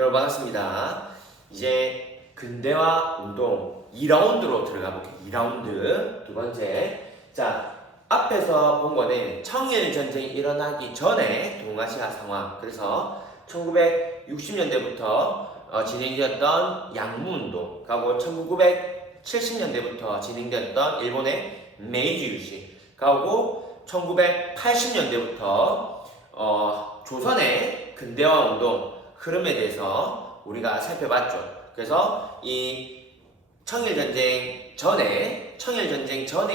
여러분 반갑습니다. 이제 근대화 운동 2라운드로 들어가 볼게요. 2라운드 두 번째. 자, 앞에서 본 거는 청일 전쟁이 일어나기 전에 동아시아 상황. 그래서 1960년대부터 진행되었던 양무 운동, 그리고 1970년대부터 진행되었던 일본의 메이지 유신, 그리고 1980년대부터 조선의 근대화 운동 흐름에 대해서 우리가 살펴봤죠. 그래서 이 청일전쟁 전에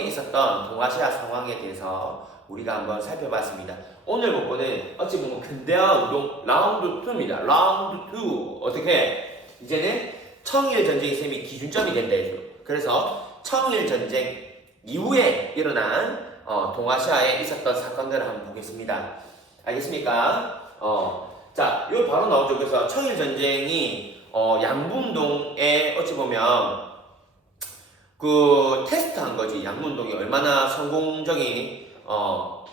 있었던 동아시아 상황에 대해서 우리가 한번 살펴봤습니다. 오늘 목표는 어찌 보면 근대화 운동 라운드 2입니다. 라운드 2. 어떻게? 이제는 청일전쟁이 셈이 기준점이 된다 해서. 그래서 청일전쟁 이후에 일어난 동아시아에 있었던 사건들을 한번 보겠습니다. 알겠습니까? 자, 이거 바로 나오죠. 그래서 청일전쟁이 양분동에 어찌 보면 그 테스트한 거지. 양분동이 얼마나 성공적인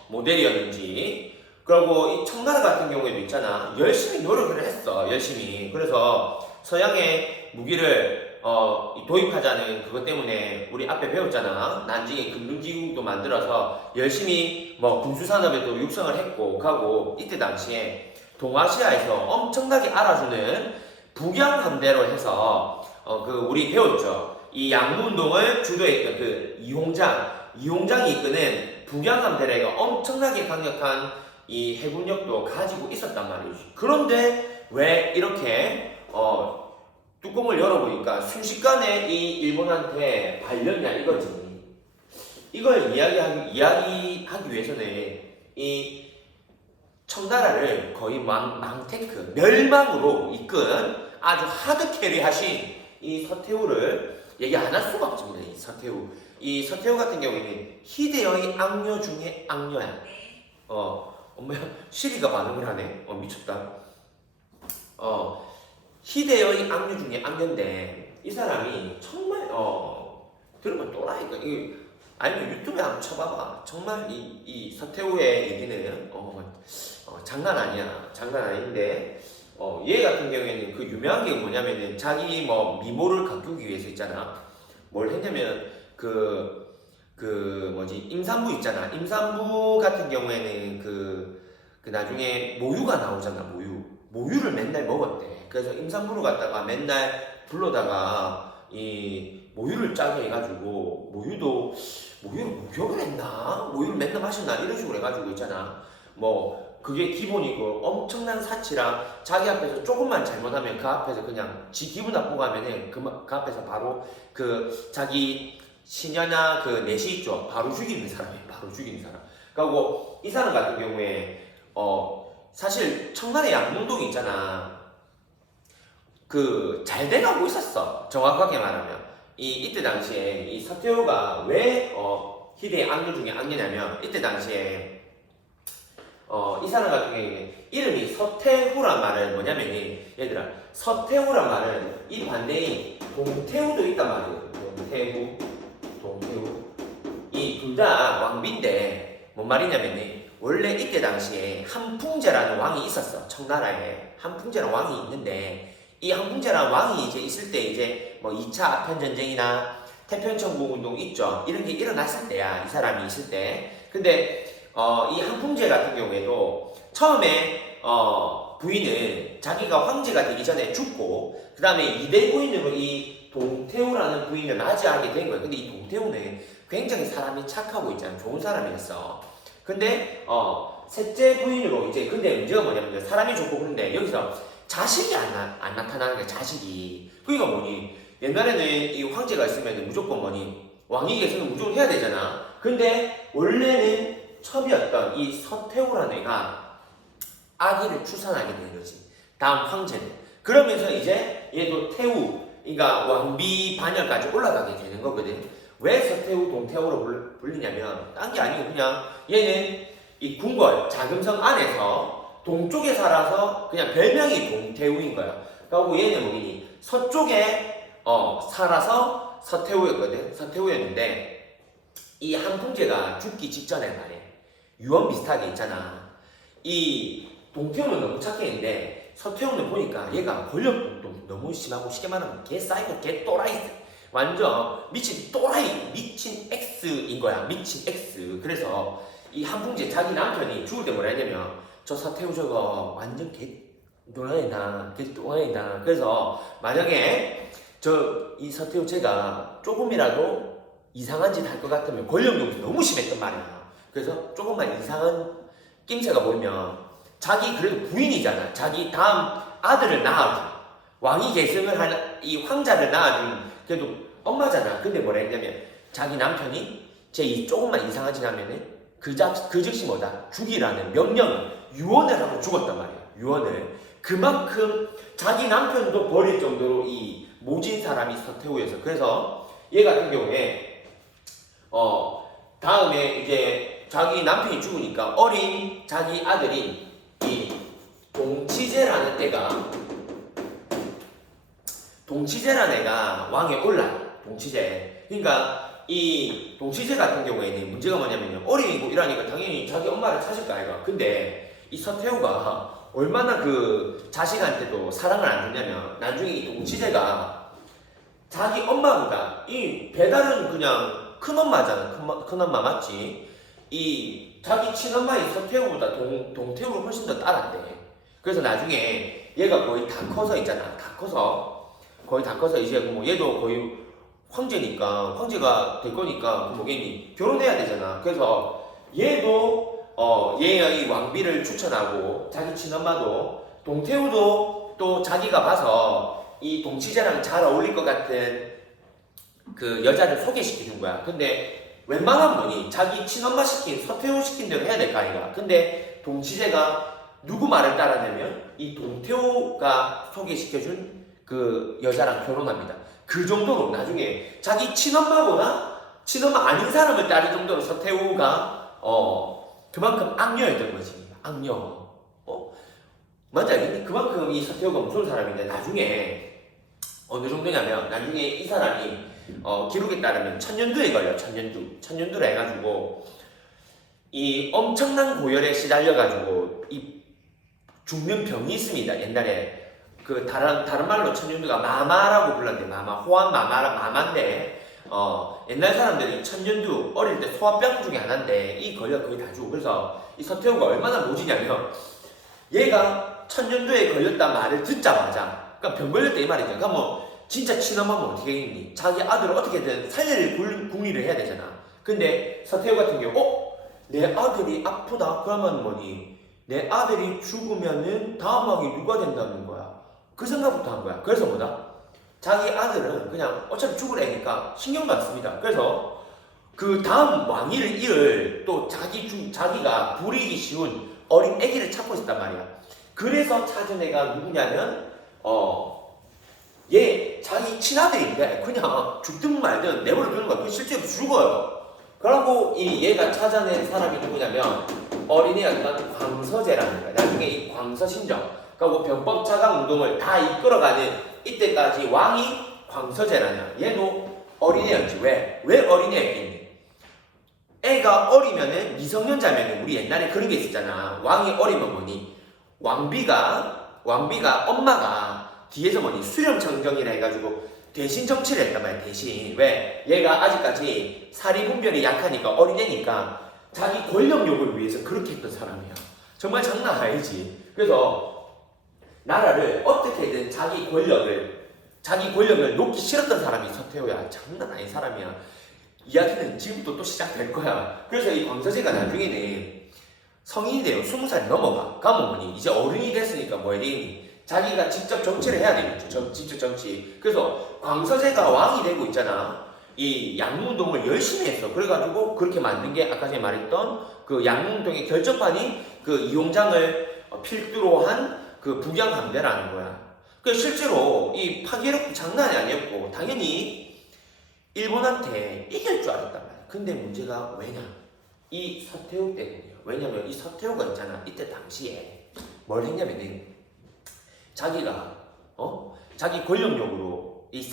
모델이었는지. 그리고 이 청나라 같은 경우에도 있잖아. 열심히 노력을 했어. 열심히. 그래서 서양의 무기를 도입하자는 그것 때문에 우리 앞에 배웠잖아. 난징에 금융기구도 만들어서 열심히 군수산업에도 육성을 했고 가고, 이때 당시에 동아시아에서 엄청나게 알아주는 북양함대로 해서 우리 배웠죠. 이 양무운동을 주도했던 그 이홍장이 이끄는 북양함대로가 엄청나게 강력한 이 해군력도 가지고 있었단 말이지. 그런데 왜 이렇게 뚜껑을 열어보니까 순식간에 이 일본한테 발렸냐 이거지. 이걸 이야기하기 위해서는 이 청나라를 거의 망테크, 멸망으로 이끈 아주 하드캐리 하신 이 서태후를 얘기 안 할 수가 없습니다. 이 서태후 같은 경우에는 희대의 악녀 중에 악녀야. 엄마야, 시리가 반응을 하네. 미쳤다. 희대의 악녀 중에 악녀인데, 이 사람이 정말, 들으면 또라이가, 아니면 유튜브에 한번 쳐봐봐. 정말 이 서태후의 얘기는, 장난 아니야. 장난 아닌데, 얘 같은 경우에는 그 유명한 게 뭐냐면은, 자기 미모를 가꾸기 위해서 있잖아. 뭘 했냐면, 임산부 있잖아. 임산부 같은 경우에는 나중에 모유가 나오잖아, 모유를 맨날 먹었대. 그래서 임산부를 갖다가 맨날 불러다가 이 모유를 짜게 해가지고, 모유를 목욕을 했나? 모유를 맨날 마셨나? 이런 식으로 해가지고 있잖아. 그게 기본이고, 엄청난 사치랑 자기 앞에서 조금만 잘못하면 그 앞에서 그냥 지 기분 나쁘고 하면은 그 앞에서 바로 자기 시녀나 내시 있죠. 바로 죽이는 사람이에요. 바로 죽이는 사람. 그리고 이 사람 같은 경우에 사실 청나라 양문동이 있잖아. 잘 돼가고 있었어. 정확하게 말하면. 이때 당시에 이 서태후가 왜 희대의 악녀 중에 악녀냐면, 이때 당시에 이 사람 같은 경우에는 이름이 서태후란 말은 뭐냐면, 얘들아, 서태후란 말은 이 반대인 동태후도 있단 말이에요. 동태후. 이 둘 다 왕비인데, 뭔 말이냐면, 원래 이때 당시에 한풍제라는 왕이 있었어. 청나라에 한풍제라는 왕이 있는데, 이 한풍제라는 왕이 이제 있을 때 이제 2차 아편전쟁이나 태평천국 운동 있죠. 이런 게 일어났을 때야. 이 사람이 있을 때. 근데 이 한풍제 같은 경우에도 처음에 부인은 자기가 황제가 되기 전에 죽고, 그 다음에 2대 부인으로 이 동태후라는 부인을 맞이하게 된 거예요. 근데 이 동태후는 굉장히 사람이 착하고 있잖아. 좋은 사람이었어. 근데 셋째 부인으로 이제, 근데 문제가 뭐냐면 사람이 좋고 그런데 여기서 자식이 안 나타나는 거야. 자식이. 그러니까 옛날에는 이 황제가 있으면 무조건 왕이 계시면 무조건 해야 되잖아. 근데 원래는 첩이었던 이 서태후라는 애가 아기를 출산하게 되는 거지. 다음 황제는. 그러면서 이제 얘도 태후, 그러니까 왕비 반열까지 올라가게 되는 거거든. 왜 서태후, 동태후로 불리냐면 딴 게 아니고 그냥 얘는 이 궁궐, 자금성 안에서 동쪽에 살아서 그냥 별명이 동태후인 거야. 그리고 얘는 뭐니? 서쪽에 살아서 서태후였는데, 이 한풍제가 죽기 직전에 말이야. 유언 비슷하게 있잖아. 이 동태후는 너무 착했는데 서태웅을 보니까 얘가 권력도 너무 심하고 쉽게 말하면 개 사이코 개 또라이 완전 미친 또라이 미친 X인 거야. 미친 X. 그래서 이 한풍재 자기 남편이 죽을 때 뭐라 했냐면 저 서태웅 저거 완전 개 또라이다 개 또라이다. 그래서 만약에 이 서태웅 제가 조금이라도 이상한 짓 할 것 같으면 권력욕이 너무 심했단 말이야. 그래서 조금만 이상한 낌새가 보이면 자기 그래도 부인이잖아. 자기 다음 아들을 낳아준 왕위 계승을 한 이 황자를 낳아준 그래도 엄마잖아. 근데 뭐라 했냐면 자기 남편이 제 조금만 이상한 짓 하면은 그 즉시 뭐다 죽이라는 명령을 유언을 하고 죽었단 말이야. 유언을 그만큼 자기 남편도 버릴 정도로 이 모진 사람이 서태후였어. 그래서 얘 같은 경우에 다음에 이제 자기 남편이 죽으니까 어린 자기 아들인 이 동치제라는 애가 왕에 올라. 동치제. 그러니까 이 동치제 같은 경우에는 문제가 뭐냐면요. 어린이고 이러니까 당연히 자기 엄마를 찾을 거 아이가. 근데 이 서태후가 얼마나 그 자식한테도 사랑을 안 주냐면 나중에 이 동치제가 자기 엄마보다 이 배달은 그냥 큰엄마잖아. 큰엄마 맞지? 이 자기 친엄마인 서태후보다 동태후를 훨씬 더 딸한대. 그래서 나중에 얘가 거의 다 커서 있잖아. 거의 다 커서 이제 뭐 얘도 거의 황제가 될 거니까 뭐겠니? 결혼해야 되잖아. 그래서 얘도 얘의 왕비를 추천하고 자기 친엄마도 동태후도 또 자기가 봐서 이 동치제랑 잘 어울릴 것 같은 그 여자를 소개시켜준 거야. 근데 웬만하면 뭐니? 자기 친엄마 시킨 서태후 시킨 대로 해야 될 거 아이가. 근데 동치제가 누구 말을 따르냐면 이 동태후가 소개시켜준 그 여자랑 결혼합니다. 그 정도로 나중에 자기 친엄마 아닌 사람을 따를 정도로 서태후가 그만큼 악녀였던 거지. 악녀. 뭔지 알겠니? 그만큼 이 서태후가 무서운 사람인데 나중에 어느 정도냐면 나중에 이 사람이 기록에 따르면 천년두에 걸려. 천년두라 해가지고 이 엄청난 고열에 시달려가지고 이 죽는 병이 있습니다. 옛날에 그 다른 말로 천년두가 마마라고 불렀는데 호환 마마인데 옛날 사람들이 천년두 어릴 때 소화병 중에 하나인데 이 걸려 거의 다 죽고. 그래서 이 서태후가 얼마나 모지냐면 얘가 천년두에 걸렸단 말을 듣자마자 그러니까 병 걸렸다 이 말이죠. 그러니까 뭐 진짜 친엄마면 어떻게 했니? 자기 아들을 어떻게든 살릴 궁리를 해야 되잖아. 근데 서태후 같은 경우 내 아들이 아프다? 그러면 뭐니? 내 아들이 죽으면은 다음 왕이 누가 된다는 거야. 그 생각부터 한 거야. 그래서 뭐다? 자기 아들은 그냥 어차피 죽을 애니까 신경도 안 씁니다. 그래서 그 다음 왕위를 이을 또 자기가 부리기 쉬운 어린 애기를 찾고 있었단 말이야. 그래서 찾은 애가 누구냐면 얘 자기 친아들인데 그냥 죽든 말든 내버려 두는 거야. 실제로 죽어요. 그러고 이 얘가 찾아낸 사람이 누구냐면 어린애였던 광서제라는 거야. 나중에 이 광서신정 그리고 병법 차강 운동을 다 이끌어가는 이때까지 왕이 광서제라냐. 얘도 어린애였지. 왜 어린애였겠니? 애가 어리면은 미성년자면은 우리 옛날에 그런 게 있었잖아. 왕이 어리면 뭐니? 왕비가 엄마가 뒤에서 뭐니? 수렴청정이라 해가지고 대신 정치를 했단 말이야. 대신. 왜? 얘가 아직까지 사리분별이 약하니까 어린애니까 자기 권력욕을 위해서 그렇게 했던 사람이야. 정말 장난 아니지. 그래서 나라를 어떻게든 자기 권력을 놓기 싫었던 사람이 서태후야. 장난 아닌 사람이야. 이야기는 지금부터 또 시작될 거야. 그래서 이 광서제가 나중에는 성인이 돼요. 20살이 넘어가. 가면 뭐니? 이제 어른이 됐으니까 뭐 해야 되니? 자기가 직접 정치를 해야 되겠죠. 직접 정치. 그래서 광서제가 왕이 되고 있잖아. 이 양문동을 열심히 했어. 그래가지고 그렇게 만든 게 아까 전에 말했던 그 양문동의 결정판이 그 이용장을 필두로 한 그 북양함대라는 거야. 그 실제로 이 파괴력도 장난이 아니었고 당연히 일본한테 이길 줄 알았단 말이야. 근데 문제가 왜냐? 이 서태후 때문이야. 왜냐면 이 서태후가 있잖아. 이때 당시에 뭘 했냐면은 자기가 자기 권력력으로 이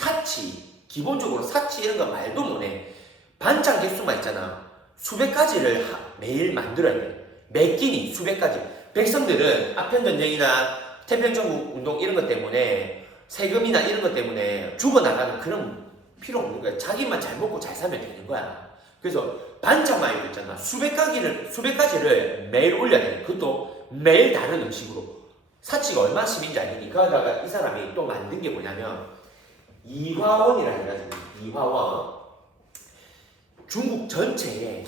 기본적으로 사치 이런 거 말도 못해. 반찬 개수만 있잖아. 수백 가지를 매일 만들어야 돼. 몇 끼니 수백 가지. 백성들은 아편 전쟁이나 태평천국 운동 이런 것 때문에 세금이나 이런 것 때문에 죽어나가는 그런 필요 없는 거야. 자기만 잘 먹고 잘 살면 되는 거야. 그래서 반찬마요 있잖아. 수백 가지를 매일 올려야 돼. 그것도 매일 다른 음식으로. 사치가 얼마나 심인지 알겠니? 그러다가 이 사람이 또 만든 게 뭐냐면 이화원이라 해가지고 이화원 중국 전체에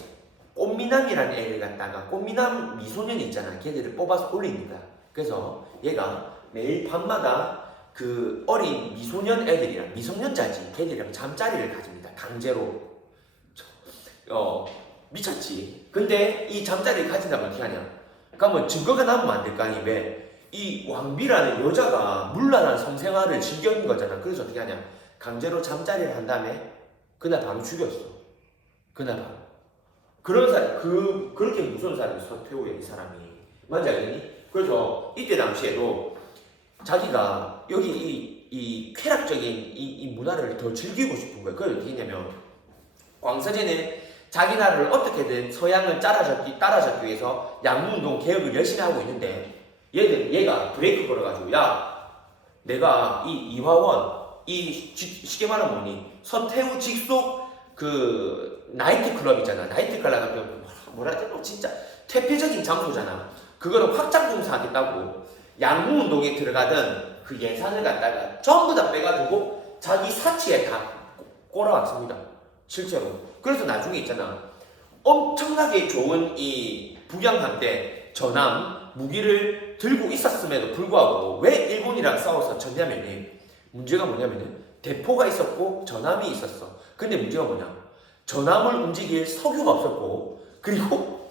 꽃미남이라는 애를 갖다가 꽃미남 미소년이 있잖아. 걔들을 뽑아서 올리는 거야. 그래서 얘가 매일 밤마다 그 어린 미소년 애들이랑 미성년자지 걔들이랑 잠자리를 가집니다. 강제로. 미쳤지. 근데 이 잠자리를 가진다면 어떻게 하냐? 그러면 증거가 남으면 안 될 거 아니? 왜? 이 왕비라는 여자가 물란한 성생활을 즐기는 거잖아. 그래서 어떻게 하냐? 강제로 잠자리를 한 다음에 그날 바로 죽였어. 그날 바로. 그런 사람, 그렇게 무서운 사람이 서태후야, 이 사람이. 뭔지 알겠니? 그래서 이때 당시에도 자기가 여기 이 쾌락적인 이 문화를 더 즐기고 싶은 거예요. 그걸 어떻게 했냐면 광서제는 자기 나라를 어떻게든 서양을 따라잡기 위해서 양무운동 개혁을 열심히 하고 있는데 얘가 브레이크 걸어가지고 야 내가 이 이화원 쉽게 말하면 뭐니 서태후 직속 그 나이트클럽 있잖아. 나이트클럽 하면 뭐라 해야 되나 진짜 퇴폐적인 장소잖아. 그거를 확장공사하겠다고 양무운동에 들어가던 그 예산을 갖다가 전부 다 빼가지고 자기 사치에 다 꼬라왔습니다. 실제로. 그래서 나중에 있잖아. 엄청나게 좋은 이 북양한 때 전함 무기를 들고 있었음에도 불구하고 왜 일본이랑 싸워서 졌냐면은 문제가 뭐냐면은 대포가 있었고 전함이 있었어. 근데 문제가 뭐냐? 전함을 움직일 석유가 없었고 그리고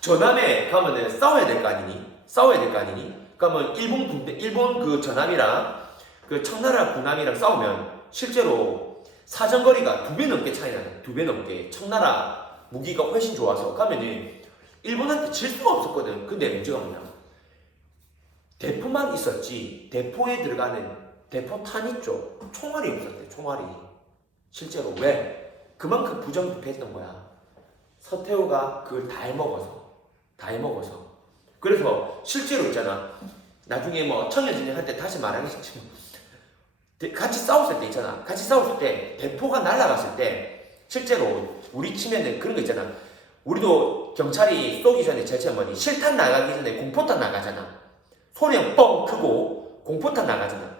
전함에 가면은 싸워야 될 거 아니니? 그러면 일본 그 전함이랑 그 청나라 군함이랑 싸우면 실제로 사정거리가 2배 넘게 차이 나요. 2배 넘게. 청나라 무기가 훨씬 좋아서 가면은 일본한테 질 수가 없었거든. 근데 문제가 뭐냐? 대포만 있었지. 대포에 들어가는 대포탄 있죠. 총알이 없었대. 총알이. 실제로 왜? 그만큼 부정부패했던 거야. 서태후가 그걸 다 해먹어서. 그래서 실제로 있잖아. 나중에 뭐 청일전쟁 할 때 다시 말하겠지만 같이 싸웠을 때 있잖아. 같이 싸웠을 때 대포가 날아갔을 때 실제로 우리 치면은 그런 거 있잖아. 우리도 경찰이 쏘기 전에 제일 뭐니 실탄 나가기 전에 공포탄 나가잖아. 소리는 뻥 크고 공포탄 나가잖아.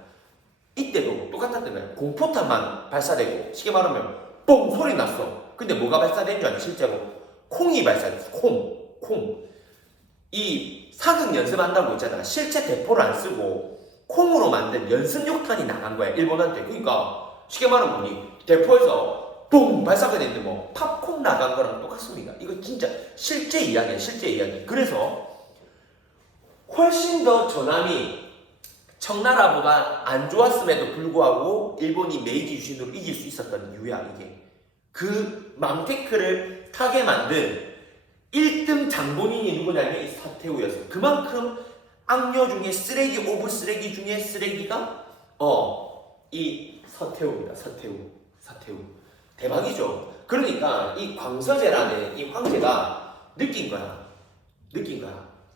이때도 똑같았던 거야. 공포탄만 발사되고 쉽게 말하면 뻥 소리 났어. 근데 뭐가 발사된 줄 아니? 실제로 콩이 발사됐어. 콩. 이 사격 연습한다고 있잖아. 실제 대포를 안 쓰고 콩으로 만든 연습욕탄이 나간 거야. 일본한테. 그러니까 쉽게 말하면 뭐니 대포에서 뿡 발사가 됐는데 뭐 팝콘 나간 거랑 똑같습니다. 이거 진짜 실제 이야기야. 실제 이야기. 그래서 훨씬 더 전함이 청나라보다 안 좋았음에도 불구하고 일본이 메이지 유신으로 이길 수 있었던 이유야. 이게 그 맘테크를 타게 만든 1등 장본인이 누구냐면 이 서태후였어. 그만큼 악녀 중에 쓰레기 오브 쓰레기 중에 쓰레기가 이 서태후입니다. 서태후 대박이죠. 그러니까 이 광서제라는 이 황제가 느낀 거야.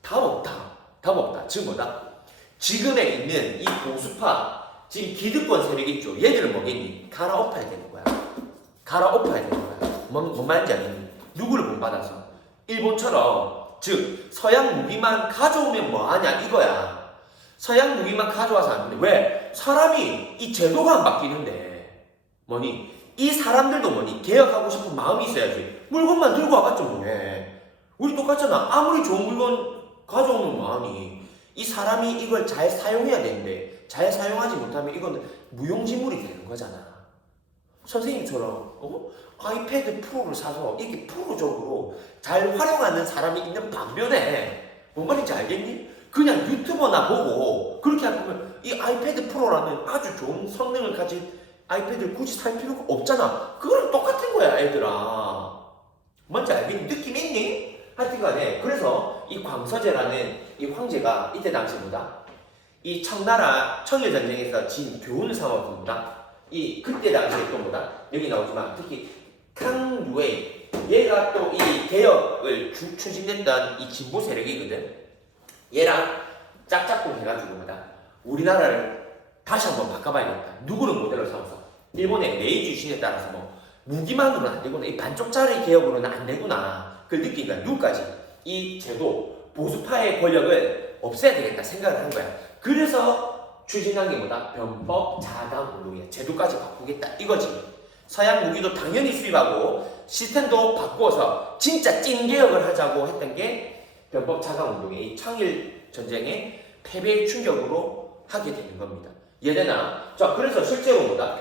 답 없다. 즉 뭐다? 지금에 있는 이 보수파 지금 기득권 세력 있죠. 얘들은 뭐겠니? 갈아엎어야 되는 거야. 뭔 말인지 알겠니? 누구를 본받아서? 일본처럼 즉 서양 무기만 가져오면 뭐하냐 이거야. 서양 무기만 가져와서 안 되는데 왜? 사람이 이 제도가 안 바뀌는데 뭐니? 이 사람들도 뭐니? 개혁하고 싶은 마음이 있어야지. 물건만 들고 와봤자 뭐해. 우리 똑같잖아. 아무리 좋은 물건 가져오는 마음이 이 사람이 이걸 잘 사용해야 되는데 잘 사용하지 못하면 이건 무용지물이 되는 거잖아. 선생님처럼 아이패드 프로를 사서 이게 프로적으로 잘 활용하는 사람이 있는 반면에 뭔 말인지 알겠니? 그냥 유튜버나 보고 그렇게 하면 이 아이패드 프로라는 아주 좋은 성능을 가진 아이패드를 굳이 살 필요가 없잖아. 그거랑 똑같은 거야 얘들아. 뭔지 알겠니? 느낌 있니? 하여튼간에 그래서 이 광서제라는 이 황제가 이때 당시보다 이 청나라 청일전쟁에서 진 교훈을 삼아봅니다. 이 그때 당시에 또 뭐다? 여기 나오지만 특히 캉유웨이 얘가 또 이 개혁을 추진했던 이 진보 세력이거든. 얘랑 짝짝꿍 해가지고 뭐다 우리나라를 다시 한번 바꿔봐야겠다. 누구를 모델로 삼아서 일본의 메이지 유신에 따라서 뭐 무기만으로는 안 되구나, 이 반쪽짜리 개혁으로는 안 되구나, 그걸 느끼니까 누구까지 이 제도 보수파의 권력을 없애야 되겠다 생각을 한 거야. 그래서 추진한 게 뭐다? 변법 자강 운동이야. 제도까지 바꾸겠다 이거지. 서양 무기도 당연히 수입하고 시스템도 바꾸어서 진짜 찐 개혁을 하자고 했던 게 변법 자강 운동의 이 청일 전쟁의 패배의 충격으로 하게 되는 겁니다. 이해되나? 자, 그래서 실제로 뭐다?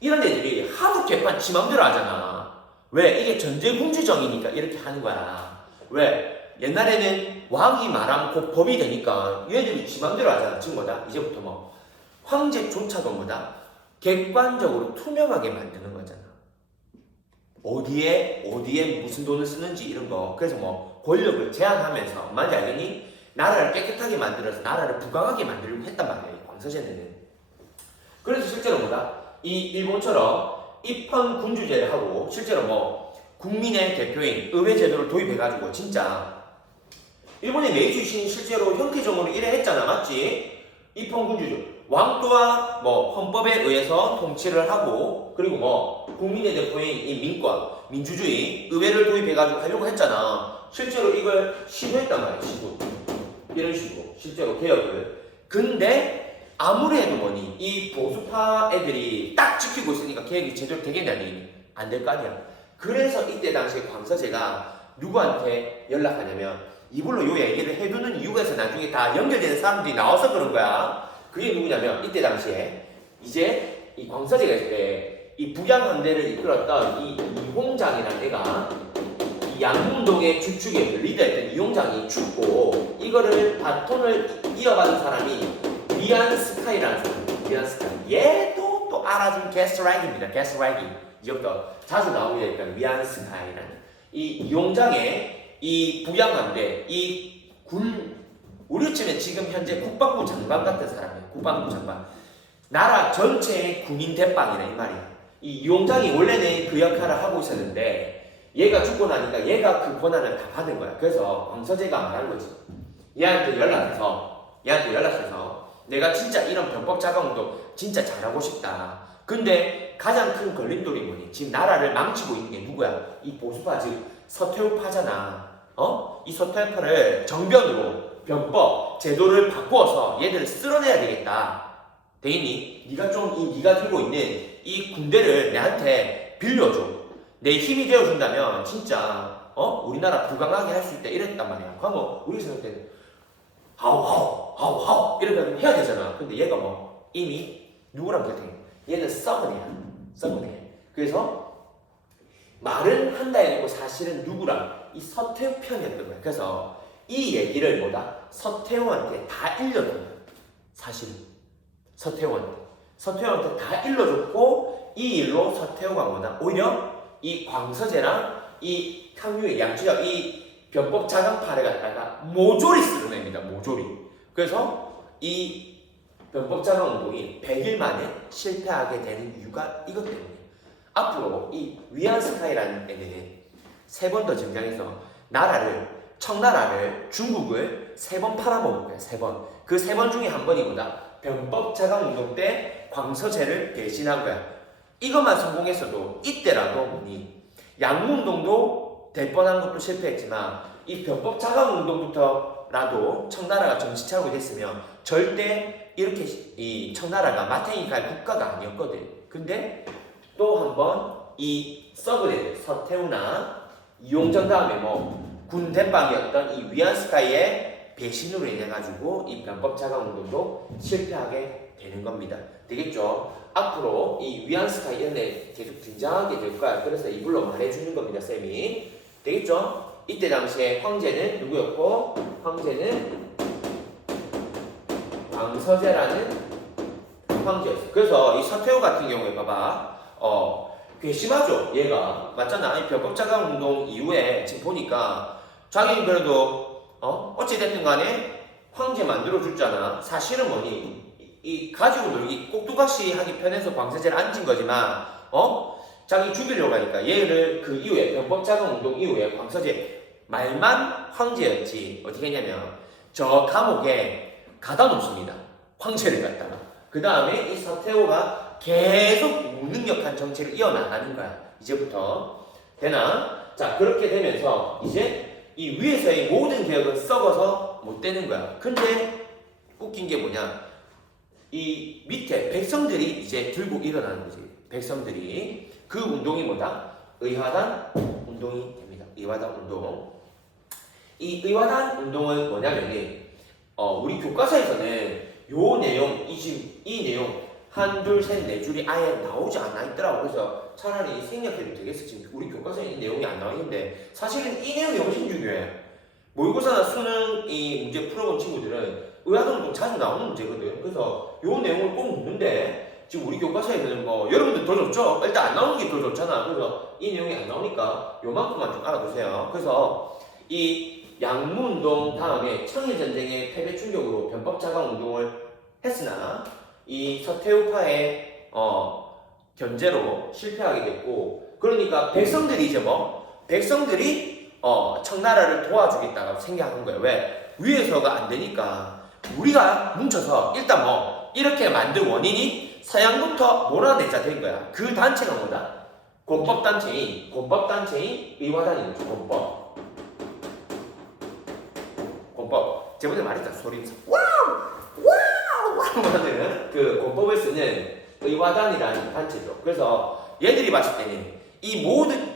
이런 애들이 하도 개판 지 맘대로 하잖아. 왜? 이게 전제궁지정이니까 이렇게 하는 거야. 왜? 옛날에는 왕이 말하면 곧 법이 되니까 얘들이 지 맘대로 하잖아. 지금 뭐다? 이제부터 뭐 황제조차도 뭐다? 객관적으로 투명하게 만드는 거잖아. 어디에 무슨 돈을 쓰는지 이런 거. 그래서 뭐 권력을 제한하면서, 뭔지 알겠니? 나라를 깨끗하게 만들어서 나라를 부강하게 만들려고 했단 말이에요, 광서제는. 그래서 실제로 뭐다? 이 일본처럼 입헌 군주제를 하고 실제로 뭐 국민의 대표인 의회 제도를 도입해가지고 진짜 일본의 메이지 유신이 실제로 형태적으로 이래 했잖아, 맞지? 입헌 군주제. 왕또와 뭐 헌법에 의해서 통치를 하고, 그리고 뭐 국민의 대표인 이 민권, 민주주의, 의회를 도입해가지고 하려고 했잖아. 실제로 이걸 시도했단 말이야, 시도. 이런 식으로 실제로 개혁을. 근데 아무리 해도 뭐니 이 보수파 애들이 딱 지키고 있으니까 개혁이 제대로 되겠냐니 안 될 거 아니야. 그래서 이때 당시에 광서제가 누구한테 연락하냐면, 이불로 요 얘기를 해두는 이유가 있어. 나중에 다 연결되는 사람들이 나와서 그런 거야. 그게 누구냐면, 이때 당시에 이제 이 광서제가 있을 때 이 북양함대를 이끌었던 이 이홍장이라는 애가 이 양문동의 주축에 리더였던 이홍장이 죽고, 이거를 바톤을 이어받은 사람이 위안 스카이라는 사람이에요. 위안 스카이. 얘도 또 알아준 게스트라이기입니다. 게스트라이기. 이제부터 자주 나오게 되니까 위안 스카이라는 이 이홍장의 이 북양함대 우리 치면 지금 현재 국방부 장관 같은 사람이에요. 국방부 장관. 나라 전체의 군인 대빵이네 이 말이야. 이 이홍장이 원래는 그 역할을 하고 있었는데 얘가 죽고 나니까 얘가 그 권한을 다 받은 거야. 그래서 광서제가 말한 거지. 얘한테 연락해서 내가 진짜 이런 변법 자강도 진짜 잘하고 싶다. 근데 가장 큰 걸림돌이 뭐니? 지금 나라를 망치고 있는 게 누구야? 이 보수파, 즉 서태후파잖아. 이 서태후파를 정변으로 변법 제도를 바꾸어서 얘들을 쓸어내야 되겠다. 되겠니? 네가 들고 있는 이 군대를 내한테 빌려줘. 내 힘이 되어준다면 진짜 우리나라 부강하게 할 수 있다 이랬단 말이야. 그러면 우리 생각 때는 하우 이렇게 해야 되잖아. 근데 얘가 뭐 이미 누구랑 결정해? 얘는 썩은 애야. 그래서 말은 한다 해놓고 사실은 누구랑? 이 서태후 편이었던 거야. 그래서 이 얘기를 뭐다? 서태후한테 다 일러준 거야. 사실은 서태후한테 다 일러줬고, 이 일로 서태후가 뭐다? 오히려 이 광서제랑 이 탕유의 양치적 이 변법 자강파를 갖다가 모조리 쓸어냅니다. 모조리. 그래서 이 변법 자강 운동이 100일 만에 실패하게 되는 이유가 이것 때문이에요. 앞으로 이 위안 스카이라는 애는 3번 더 등장해서 청나라를 중국을 3번 팔아먹을 거예요. 3번. 그 3번 중에 한 번이 뭐다? 변법 자강 운동 때 광서제를 대신한 거야. 이것만 성공했어도 이때라도 뭐니 양문운동도 될 뻔한 것도 실패했지만 이 변법 자강 운동부터라도 청나라가 정신 차리고 됐으면 절대 이렇게 이 청나라가 마탱이 갈 국가가 아니었거든. 근데 또 한 번 이 썩은 애들 서태후나 이용정 다음에 뭐 군 대빵이었던 이 위안스카이의 배신으로 인해 가지고 이 변법 자강 운동도 실패하게 되는 겁니다. 되겠죠? 앞으로 이 위안스카이 이런 애 계속 등장하게 될 거야. 그래서 이불로 말해주는 겁니다, 쌤이. 되겠죠? 이때 당시에 황제는 누구였고, 황제는 광서제라는 황제였어. 그래서 이 서태후 같은 경우에 봐봐, 괘씸하죠, 얘가. 맞잖아. 이 변법 자강 운동 이후에 지금 보니까 자기는 그래도 어찌됐든 간에 황제 만들어줬잖아. 사실은 뭐니 이 가지고 놀기 꼭두각시 하기 편해서 광서제를 앉은 거지만 자기 죽이려고 하니까 얘를 그 이후에 변법 자강 운동 이후에 광서제 말만 황제였지. 어떻게 했냐면 저 감옥에 가다 놓습니다. 황제를 갖다가. 그 다음에 이 서태후가 계속 무능력한 정치를 이어나가는 거야. 이제부터. 되나? 자, 그렇게 되면서 이제 이 위에서의 모든 개혁은 썩어서 못 되는 거야. 근데 웃긴 게 뭐냐? 이 밑에 백성들이 이제 들고 일어나는 거지. 백성들이. 그 운동이 뭐다? 의화단 운동이 됩니다. 의화단 운동. 이 의화단 운동은 뭐냐면 우리 교과서에서는 요 내용, 이 내용 한, 둘, 셋, 네 줄이 아예 나오지 않아 있더라고. 그래서 차라리 생략해도 되겠어. 지금 우리 교과서에 이 내용이 안 나와 있는데 사실은 이 내용이 훨씬 중요해. 모의고사나 수능 이 문제 풀어본 친구들은 의화단 운동 자주 나오는 문제거든. 그래서 요 내용을 꼭 묻는데 지금 우리 교과서에는 뭐 여러분들 더 좋죠. 일단 안 나오는 게 더 좋잖아. 그래서 이 내용이 안 나오니까 요만큼만 좀 알아두세요. 그래서 이 양무운동 다음에 청일전쟁의 패배 충격으로 변법자강운동을 했으나 이 서태후파의 견제로 실패하게 됐고, 그러니까 백성들이 이제 백성들이 청나라를 도와주겠다고 생각한 거예요. 왜? 위에서가 안 되니까 우리가 뭉쳐서 일단 이렇게 만든 원인이 서양부터 몰아내자 된 거야. 그 단체가 뭐다? 권법단체인 의화단인 거죠. 권법. 제가 말했잖아. 소리면서 와우 하는 그 권법을 쓰는 의화단이라는 단체죠. 그래서 얘들이 봤을 때는 이 모든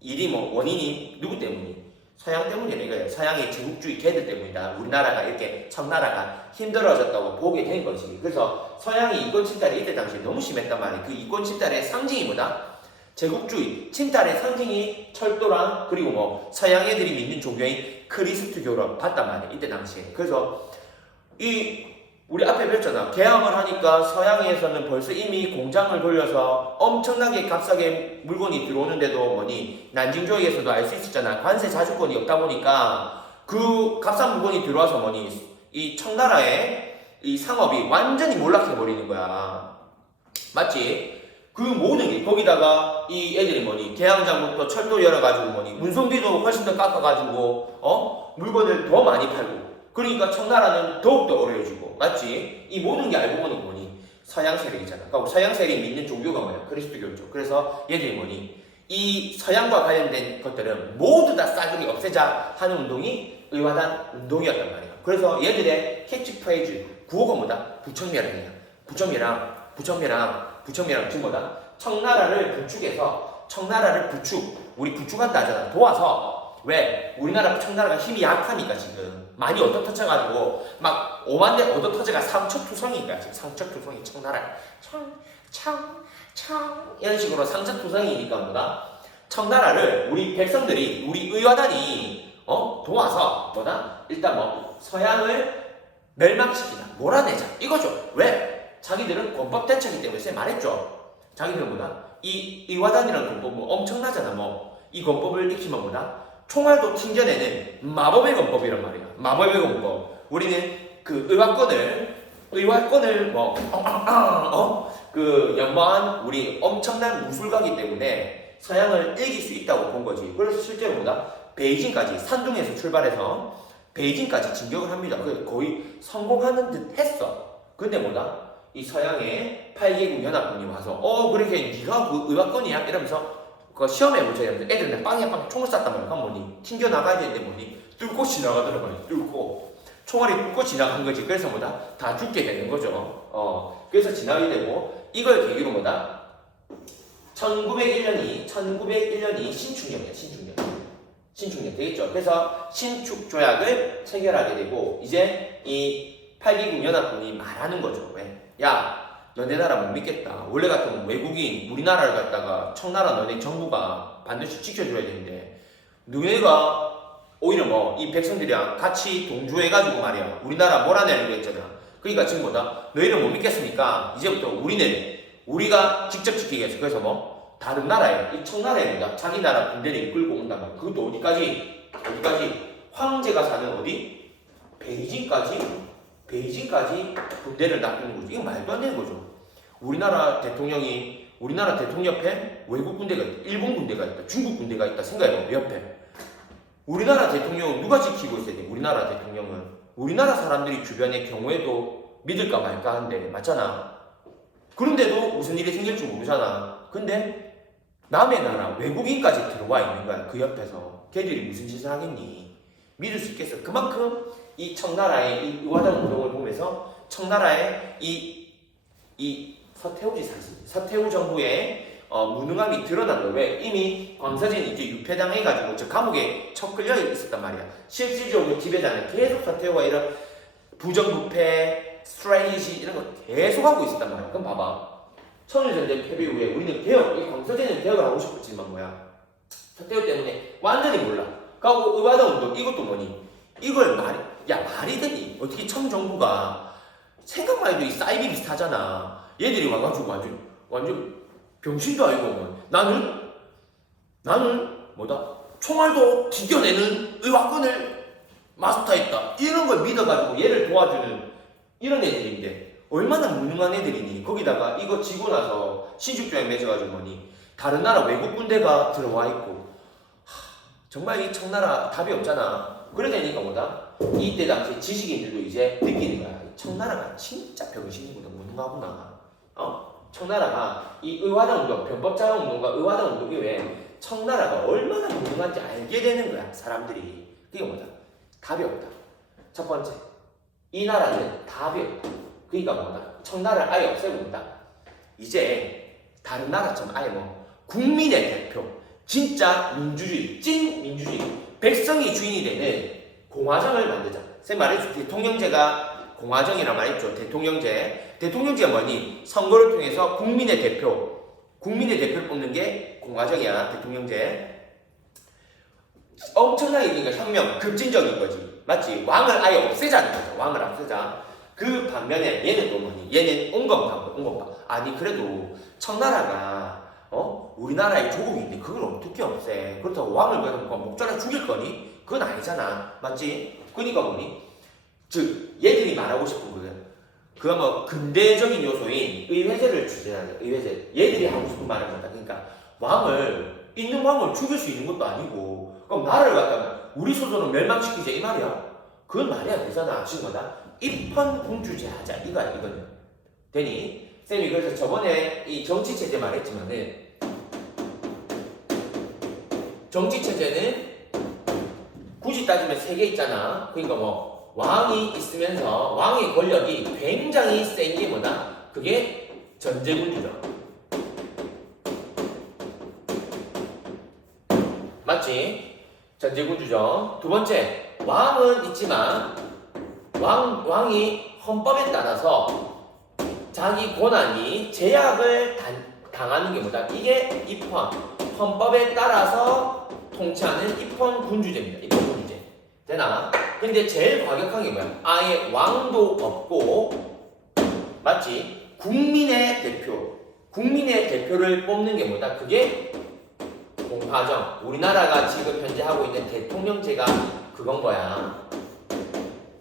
일이 원인이 누구 때문이? 서양 때문이라는 거예요. 서양의 제국주의 걔들 때문이다. 우리나라가 이렇게 청나라가 힘들어졌다고 보게 된 거지. 그래서 서양의 이권 침탈이 이때 당시에 너무 심했단 말이에요. 그 이권 침탈의 상징이 뭐다? 제국주의, 침탈의 상징이 철도랑 그리고 서양 애들이 믿는 종교인 크리스트교로 봤단 말이에요. 이때 당시에. 그래서 우리 앞에 뵀잖아. 개항을 하니까 서양에서는 벌써 이미 공장을 돌려서 엄청나게 값싸게 물건이 들어오는데도 난징조약에서도 알 수 있었잖아. 관세 자주권이 없다 보니까 그 값싼 물건이 들어와서 이 청나라의 이 상업이 완전히 몰락해버리는 거야. 맞지? 그 모든 게 거기다가 이 애들이 개항장부터 철도 열어가지고 운송비도 훨씬 더 깎아가지고 물건을 더 많이 팔고, 그러니까 청나라는 더욱더 어려워지고. 맞지? 이 모든 게 알고 보니 서양 세력이잖아. 그러니까 서양 세력이 믿는 종교가 뭐야? 그리스도교죠. 그래서 얘들이 이 서양과 관련된 것들은 모두 다 싸그리 없애자 하는 운동이 의화단 운동이었단 말이야. 그래서 얘들의 캐치프레이즈 구호가 뭐다? 부청멸이야. 부청멸랑 지금 뭐다? 청나라를 부축해서 우리 부축한다 하잖아. 도와서. 왜? 우리나라 청나라가 힘이 약하니까 지금 많이 얻어터져가지고 막 5만 대 얻어터져가 상처투성이니까 지금 상처투성이 청나라 이런 식으로 상처투성이니까 뭐다? 청나라를 우리 백성들이 우리 의화단이 도와서 일단 서양을 멸망시키자, 몰아내자 이거죠. 왜? 자기들은 권법 대처이기 때문에 쌤 말했죠. 자기들은 이 의화단이라는 권법 엄청나잖아. 이 권법을 익히면 총알도 튕겨내는 마법의 권법이란 말이야. 마법의 권법. 우리는 그 의화권을 그 연마한 우리 엄청난 무술가기 때문에 서양을 이길 수 있다고 본 거지. 그래서 실제로 베이징까지 산둥에서 출발해서 베이징까지 진격을 합니다. 그래서 거의 성공하는 듯 했어. 근데 이 서양의 8개국 연합군이 와서 그렇게 네가 그 의화권이야? 이러면서 그 시험해보자 이러면서 애들한테 빵에 총을 쐈단 말이야. 그럼 튕겨나가야 되는데 뚫고 지나가더라고요. 총알이 뚫고 지나간 거지. 그래서 다 죽게 되는 거죠. 그래서 지나게 되고, 이걸 계기로 1901년이 신축년이야. 신축년 되겠죠. 그래서 신축조약을 체결하게 되고, 이제 이 8개국 연합군이 말하는 거죠. 왜? 야, 너네 나라 못 믿겠다. 원래 같으면 외국인 우리나라를 갖다가 청나라 너네 정부가 반드시 지켜줘야 되는데, 너네가 오히려 이 백성들이랑 같이 동조해가지고 말이야 우리나라 몰아내려고 했잖아. 그러니까 지금 너희를 못 믿겠으니까 이제부터 우리가 직접 지키겠어. 그래서 다른 나라에, 이 청나라에 자기 나라 군대를 이끌고 온단 말이야. 그것도 어디까지? 황제가 사는 어디? 베이징까지 군대를 납두는 거죠. 이거 말도 안 되는 거죠. 우리나라 대통령 옆에 외국 군대가 있다, 일본 군대가 있다, 중국 군대가 있다 생각해봐. 옆에 우리나라 대통령은 누가 지키고 있어야 돼? 우리나라 대통령은 우리나라 사람들이 주변의 경우에도 믿을까 말까 한데 맞잖아. 그런데도 무슨 일이 생길 줄 모르잖아. 근데 남의 나라 외국인까지 들어와 있는 거야. 그 옆에서 걔들이 무슨 짓을 하겠니? 믿을 수 있겠어. 그만큼 이 청나라의 이 의화당 운동을 보면서 청나라의 이 서태후지 사실 서태후 정부의 무능함이 드러난 거예요. 왜? 이미 광서진이 이제 유폐당해가지고 저 감옥에 척 끌려 있었단 말이야. 실질적으로 지배자는 계속 서태후가 이런 부정부패, 스트레이지 이런 거 계속 하고 있었단 말이야. 그럼 봐봐. 천일전쟁 패배 후에 우리는 개혁, 이 광서진은 개혁을 하고 싶었지만 뭐야? 서태후 때문에 완전히 몰라. 그리고 의화당 운동 이것도 뭐니? 이걸 말이 되니? 어떻게 청정부가 생각만 해도 이 사이비 비슷하잖아. 얘들이 와가지고 완전 병신도 아니고 나는 뭐다? 총알도 튀겨내는 의화권을 마스터했다. 이런 걸 믿어가지고 얘를 도와주는 이런 애들인데 얼마나 무능한 애들이니? 거기다가 이거 지고 나서 신축조약 맺어가지고 뭐니? 다른 나라 외국 군대가 들어와 있고 정말 이 청나라 답이 없잖아. 그러니까 뭐다? 이때 당시 지식인들도 이제 느끼는 거야. 청나라가 진짜 병신이구나, 무능하구나. 청나라가 이 의화당 운동, 변법자강 운동과 의화당 운동 이외에 청나라가 얼마나 무능한지 알게 되는 거야, 사람들이. 그게 뭐다? 답이 없다. 첫 번째, 이 나라는 답이 없다. 그러니까 뭐다? 청나라를 아예 없애본다. 이제 다른 나라처럼 아예 국민의 대표, 진짜 민주주의, 찐 민주주의, 백성이 주인이 되는 공화정을 만들자. 쌤 말해줘. 대통령제가 공화정이란 말했죠. 대통령제가 뭐니? 선거를 통해서 국민의 대표를 뽑는 게 공화정이야. 대통령제. 엄청나게 그러니까 혁명, 급진적인 거지. 맞지? 왕을 아예 없애자는 거죠. 왕을 없애자. 그 반면에 얘는 또 뭐니? 얘는 온건파. 아니 그래도 청나라가 우리나라의 조국인데 그걸 어떻게 없애? 그렇다고 왕을 그래서 목전에 죽일 거니? 그건 아니잖아. 맞지? 그러니까 뭐니? 즉 얘들이 말하고 싶은 거는 그가 근대적인 요소인 의회제를 주장하는 의회제. 얘들이 하고 싶은 말은 뭐다? 그러니까 있는 왕을 죽일 수 있는 것도 아니고 그럼 나라를 갖다가 우리 소조는 멸망시키자 이 말이야? 그건 말이 안 되잖아. 지금 뭐다? 입헌군주제 하자 이거는 되니? 쌤이 그래서 저번에 이 정치체제 말했지만은 정치체제는 굳이 따지면 3개 있잖아. 그러니까 왕이 있으면서 왕의 권력이 굉장히 센 게 뭐다? 그게 전제군주죠. 맞지? 전제군주죠. 두 번째, 왕은 있지만 왕이 헌법에 따라서 자기 권한이 제약을 당하는 게 뭐다? 이게 헌법에 따라서 통치하는 입헌군주제입니다. 입헌군주제. 되나? 근데 제일 과격한 게 뭐야? 아예 왕도 없고, 맞지? 국민의 대표를 뽑는 게 뭐다? 그게 공화정. 우리나라가 지금 현재 하고 있는 대통령제가 그건 거야.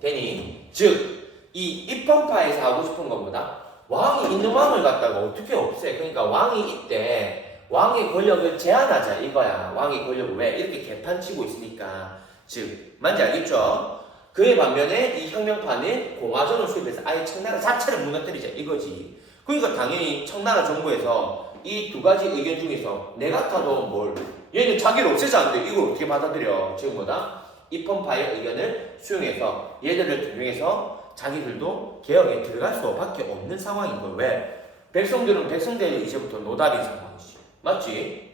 되니? 즉, 이 입헌파에서 하고 싶은 것보다 왕이 있는 왕을 갖다가 어떻게 없애? 그러니까 왕이 있대. 왕의 권력을 제한하자 이거야. 왕의 권력을 왜? 이렇게 개판치고 있으니까. 즉, 뭔지 알겠죠? 그에 반면에 이 혁명파는 공화정을 수입해서 아예 청나라 자체를 무너뜨리자 이거지. 그러니까 당연히 청나라 정부에서 이 두 가지 의견 중에서 내 같아도 얘는 자기를 없애자는데 이걸 어떻게 받아들여? 지금 뭐다? 입헌파의 의견을 수용해서 얘들을 등용해서 자기들도 개혁에 들어갈 수밖에 없는 상황인 거예요. 왜? 백성들은 이제부터 노답인 상황이지. 맞지?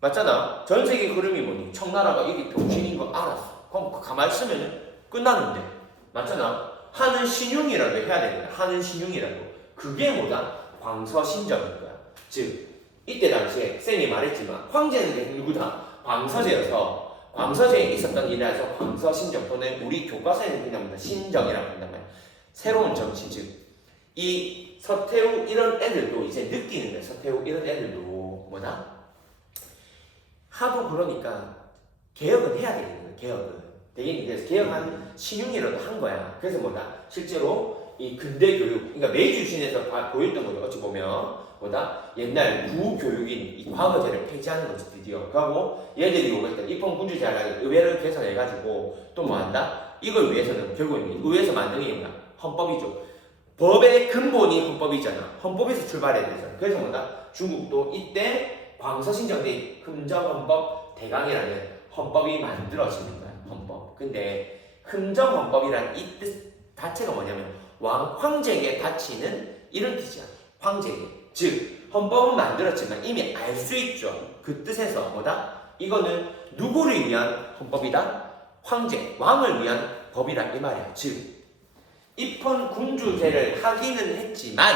맞잖아. 전 세계 흐름이 뭐니? 청나라가 이게 병신인 거 알았어. 그럼 가만히 있으면 끝나는데. 맞잖아. 하는 신용이라도 해야 되는 거야. 하는 신용이라도. 그게 뭐다? 광서신정인 거야. 즉, 이때 당시에 쌤이 말했지만 황제는 누구다? 광서제여서 광서제에 있었던 일이라서 광서신정 또는 우리 교과서에는 그냥 뭐다? 신정이라고 한단 말이야. 새로운 정치. 즉, 이 서태후 이런 애들도 이제 느끼는 거야. 서태후 이런 애들도 뭐다? 하도 그러니까 개혁은 해야 되는 거야. 개혁은. 그래서 개혁한 신용이라도 한 거야. 그래서 뭐다? 실제로 이 근대 교육, 그러니까 메이주신에서 보였던 거죠. 어찌 보면 뭐다? 옛날 구교육인 이 과거제를 폐지하는 거지 드디어. 그리고 얘들이 요구했던 입헌군주제를 의회를 개선해가지고 또 뭐한다? 이걸 위해서는 결국은 의회에서 만든 게 뭐야? 헌법이죠. 법의 근본이 헌법이잖아. 헌법에서 출발해야 되잖아. 그래서 뭐다? 중국도 이때 광서신정대 금정헌법 대강이라는 헌법이 만들어지는 거야. 헌법. 근데 금정헌법이란 이 뜻 자체가 뭐냐면 황제에게 바치는 이런 뜻이야. 황제에게. 즉 헌법은 만들었지만 이미 알 수 있죠. 그 뜻에서 뭐다? 이거는 누구를 위한 헌법이다? 황제, 왕을 위한 법이라 이 말이야. 즉 입헌 군주제를 하기는 했지만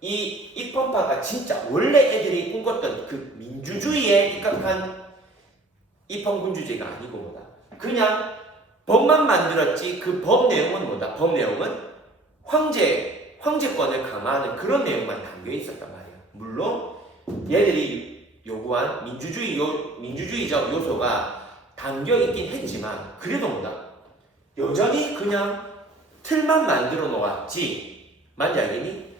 이 입헌파가 진짜 원래 애들이 꿈꿨던 그 민주주의에 입각한 입헌 군주제가 아니고 뭐다? 그냥 법만 만들었지 그 법 내용은 뭐다? 법 내용은 황제권을 강화하는 그런 내용만 담겨 있었단 말이야. 물론 얘들이 요구한 민주주의적 요소가 담겨 있긴 했지만 그래도 뭐다? 여전히 그냥 틀만 만들어 놓았지. 맞지 알겠니?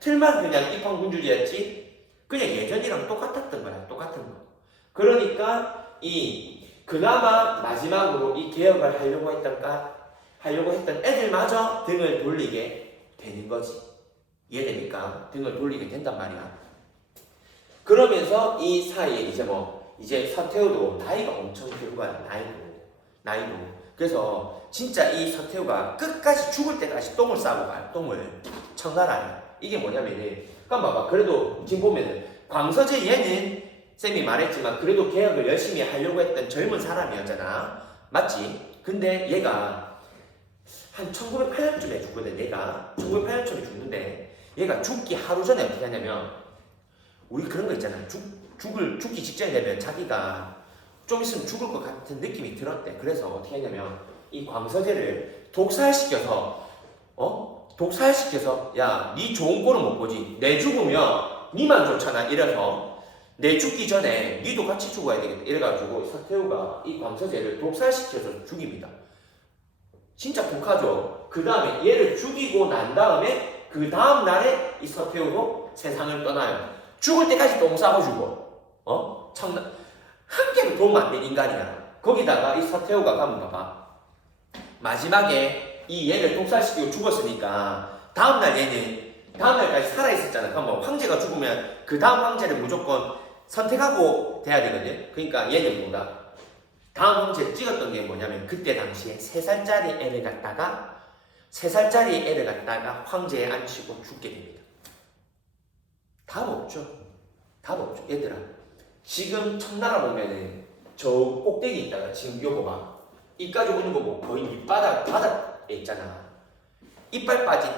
틀만 그냥 입헌군주제였지. 그냥 예전이랑 똑같았던 거야. 똑같은 거. 그러니까 그나마 마지막으로 이 개혁을 하려고 했던 애들마저 등을 돌리게 되는 거지. 이해됩니까? 등을 돌리게 된단 말이야. 그러면서 이 사이에 이제 서태후도 나이가 엄청 들고 가요. 나이도. 그래서 진짜 이 서태후가 끝까지 죽을 때까지 똥을 싸고 가요. 똥을. 청나라에. 이게 뭐냐면은, 봐봐. 그래도 지금 보면은 광서제 얘는 쌤이 말했지만 그래도 개혁을 열심히 하려고 했던 젊은 사람이었잖아. 맞지? 근데 얘가 한 1908년쯤에 죽거든. 얘가 1908년쯤에 죽는데 얘가 죽기 하루 전에 어떻게 하냐면 우리 그런 거 있잖아. 죽기 직전이 되면 자기가 좀 있으면 죽을 것 같은 느낌이 들었대. 그래서 어떻게 했냐면 이 광서제를 독살시켜서 야, 니 좋은 꼴은 못 보지. 내 죽으면 니만 좋잖아. 이래서 내 죽기 전에 니도 같이 죽어야 되겠다. 이래가지고 서태후가 이 광서제를 독살시켜서 죽입니다. 진짜 독하죠. 그 다음에 얘를 죽이고 난 다음에 그 다음 날에 이 서태후도 세상을 떠나요. 죽을 때까지 똥 싸고 죽어. 한 개도 도움 안 된 인간이야. 거기다가 이 서태후가 가면 봐봐. 마지막에 이 얘를 독살시키고 죽었으니까 다음날까지 살아있었잖아. 그럼 황제가 죽으면 그 다음 황제를 무조건 선택하고 돼야 되거든. 그러니까 얘는 뭐다? 다음 황제를 찍었던 게 뭐냐면 그때 당시에 3살짜리 애를 갖다가 황제에 앉히고 죽게 됩니다. 답 없죠. 얘들아. 지금 청나라 보면은 저 꼭대기 있다가 지금 요거 봐. 이까지 오는 거 뭐 거의 밑바닥에 있잖아. 이빨 빠진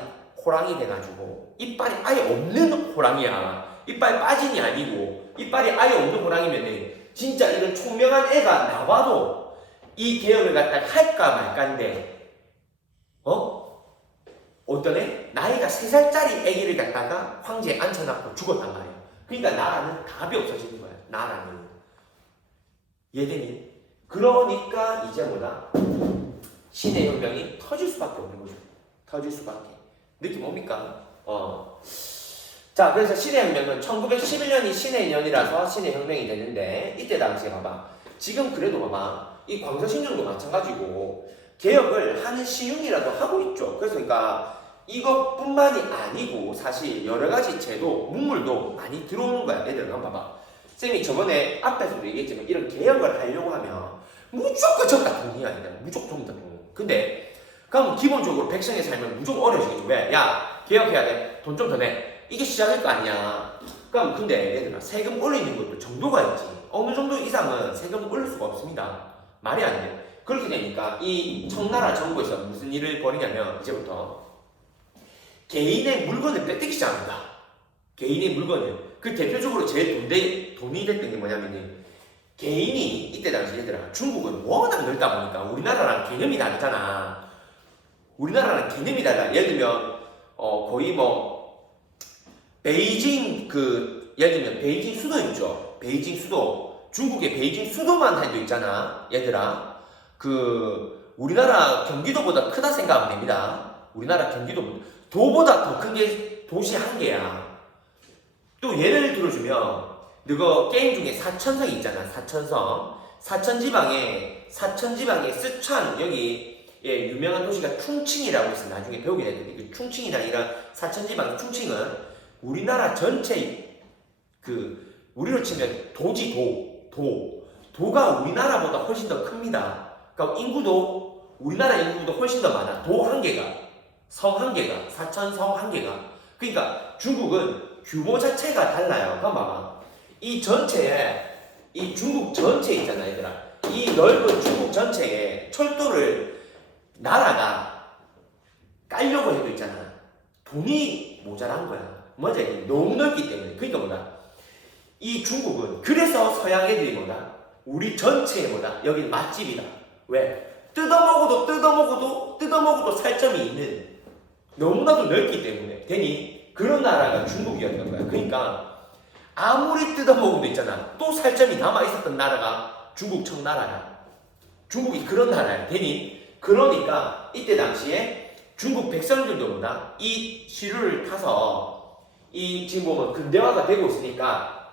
호랑이 돼가지고 이빨이 아예 없는 호랑이야. 이빨 빠진이 아니고 이빨이 아예 없는 호랑이면은 진짜 이런 총명한 애가 나와도 이 개혁을 갖다가 할까 말까인데 어떤 애? 나이가 3살짜리 애기를 갖다가 황제에 앉혀놨고 죽었단 말이야. 그러니까 나라는 답이 없어지는 거야. 나라는. 얘들이 그러니까 이제 뭐다? 신의 혁명이 터질 수밖에 없는 거죠. 터질 수밖에. 느낌 뭡니까? 자, 그래서 신의 혁명은 1911년이 신의 년이라서 신의 혁명이 되는데 이때 당시에 봐봐. 지금 그래도 봐봐. 이 광서신정도 마찬가지고 개혁을 하는 시윤이라도 하고 있죠. 그래서 그러니까 이것뿐만이 아니고 사실 여러 가지 제도, 문물도 많이 들어오는 거야. 애들 한번 봐봐. 쌤이 저번에 앞에서도 얘기했지만 이런 개혁을 하려고 하면 무조건 전부 다 돈이 아니다. 무조건 전부 다 돈. 근데 그럼 기본적으로 백성의 삶은 무조건 어려워지겠죠. 왜? 야, 개혁해야 돼. 돈 좀 더 내. 이게 시작일 거 아니야. 그럼 근데 얘들아 세금 올리는 것도 정도가 있지. 어느 정도 이상은 세금을 올릴 수가 없습니다. 말이 안 돼. 그렇게 되니까 이 청나라 정부에서 무슨 일을 벌이냐면 이제부터 개인의 물건을 뺏기기 시작합니다. 개인의 물건을. 그 대표적으로 제일 돈이 됐던 게 뭐냐면은 개인이 이때 당시 얘들아 중국은 워낙 넓다 보니까 우리나라랑 개념이 다르잖아. 우리나라랑 개념이 달라. 예를 들면 거의 베이징 예를 들면 베이징 수도 있죠. 베이징 수도. 중국의 베이징 수도만 해도 있잖아. 얘들아. 우리나라 경기도보다 크다 생각하면 됩니다. 우리나라 도보다 더 큰 게 도시 한 개야. 또 예를 들어주면 너가 게임 중에 사천성이 있잖아. 사천지방에 스촨 여기 예, 유명한 도시가 충칭이라고 있어. 나중에 배우게 될 텐데 그 충칭이라는 이런 사천지방 충칭은 우리나라 전체 우리로 치면 도가 우리나라보다 훨씬 더 큽니다. 그러니까 우리나라 인구도 훨씬 더 많아. 도 한 개가, 성 한 개가, 사천성 한 개가. 그러니까 중국은 규모 자체가 달라요. 그럼 봐봐. 이 중국 전체 있잖아, 얘들아. 이 넓은 중국 전체에 철도를 나라가 깔려고 해도 있잖아. 돈이 모자란 거야. 먼저 너무 넓기 때문에. 그러니까 뭐다? 이 중국은 그래서 서양 애들이 뭐다? 우리 전체에 뭐다? 여기는 맛집이다. 왜? 뜯어먹어도 살점이 있는 너무나도 넓기 때문에 되니 그런 나라가 중국이었던 거야. 그러니까 아무리 뜯어먹어도 있잖아. 또 살점이 남아있었던 나라가 중국 청나라야. 중국이 그런 나라야. 되니 그러니까 이때 당시에 중국 백성들도 뭐다? 이 시루를 타서 지금 보면 근대화가 되고 있으니까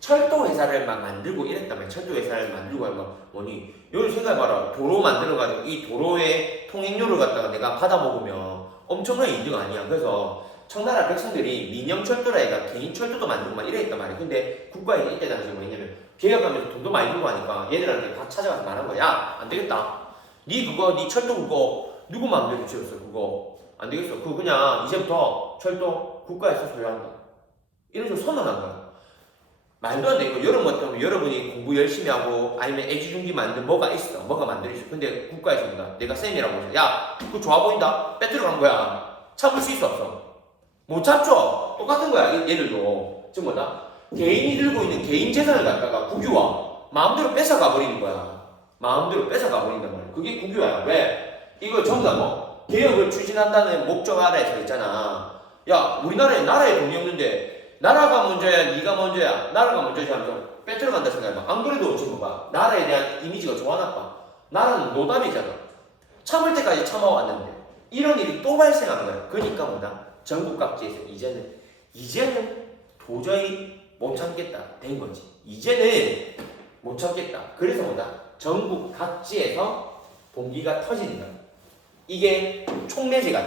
철도 회사를 막 만들고 이랬단 말이야. 철도 회사를 만들고 하면 뭐니? 여기 생각해봐라. 도로 만들어가지고 이 도로의 통행료를 갖다가 내가 받아먹으면 엄청난 이득 아니야. 그래서 청나라 백성들이 민영철도라 해가 개인 철도도 만들고 막 이랬단 말이야. 근데 국가에 이때 당시에 뭐냐면 개혁하면서 돈도 많이 들고 하니까 얘들한테 다 찾아가서 말한 거야. 야, 안 되겠다. 네 철도 그거 누구 마음대로 지었어. 그거 안 되겠어. 그거 그냥 이제부터 철도 국가에서 소유한다. 이런 식으로 선언한 거야. 말도 안 돼. 이거 여러분이 공부 열심히 하고 아니면 애지중지 만든 뭐가 있어. 뭐가 만들어 있어. 근데 국가에서 뭔가 내가 쌤이라고 해서 야, 그거 좋아 보인다. 빼뜨려 간 거야. 참을 수 있어 없어? 못 참죠. 똑같은 거야. 얘들도. 지금 뭐다? 개인이 들고 있는 개인 재산을 갖다가 국유화 마음대로 뺏어가 버리는 거야. 마음대로 뺏어가 버린단 말이야. 그게 국유화야. 왜? 이거 전부 다 뭐 개혁을 추진한다는 목적 아래에서 있잖아. 야, 우리나라에 나라에 돈이 없는데 나라가 먼저야, 네가 먼저야, 나라가 먼저지 하면서 뺏어간다 생각해봐. 안 그래도 지금 봐. 나라에 대한 이미지가 좋아 나빠. 나라는 노답이잖아. 참을 때까지 참아왔는데 이런 일이 또 발생한 거야. 그러니까 뭐다? 전국 각지에서 이제는 도저히 못 참겠다 된 거지. 이제는 못 참겠다. 그래서 뭐다? 전국 각지에서 봉기가 터지는 거야. 이게 촉매제가